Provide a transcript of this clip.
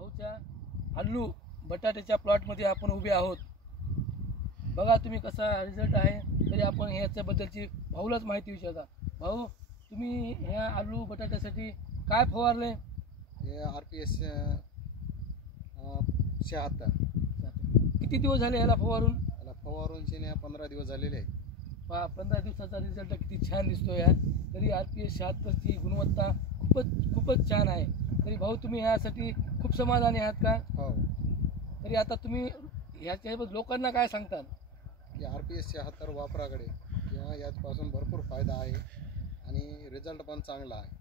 भाऊच्या आलू बटाट्याच्या प्लॉटमध्ये आपण उभे आहोत। बघा तुम्ही कसा रिझल्ट आहे, तरी आपण ह्याच्याबद्दलची भाऊलाच माहिती विचारता। भाऊ, तुम्ही ह्या आलू बटाट्यासाठी काय फवारले? हे RPS 76। किती दिवस झाले याला फवारून? याला फवारून 15 दिवस झालेले आहे। 15 दिवसाचा रिझल्ट किती छान दिसतो या। तरी RPS 76ची गुणवत्ता खूपच छान आहे। तरी भाऊ, तुम्ही ह्यासाठी खूप समाधानी आहात का? हो। तरी आता तुम्ही ह्याच्याबद्दल लोकांना काय सांगतात? की RPS 76 वापराकडे किंवा याचपासून भरपूर फायदा आहे आणि रिझल्ट पण चांगला आहे।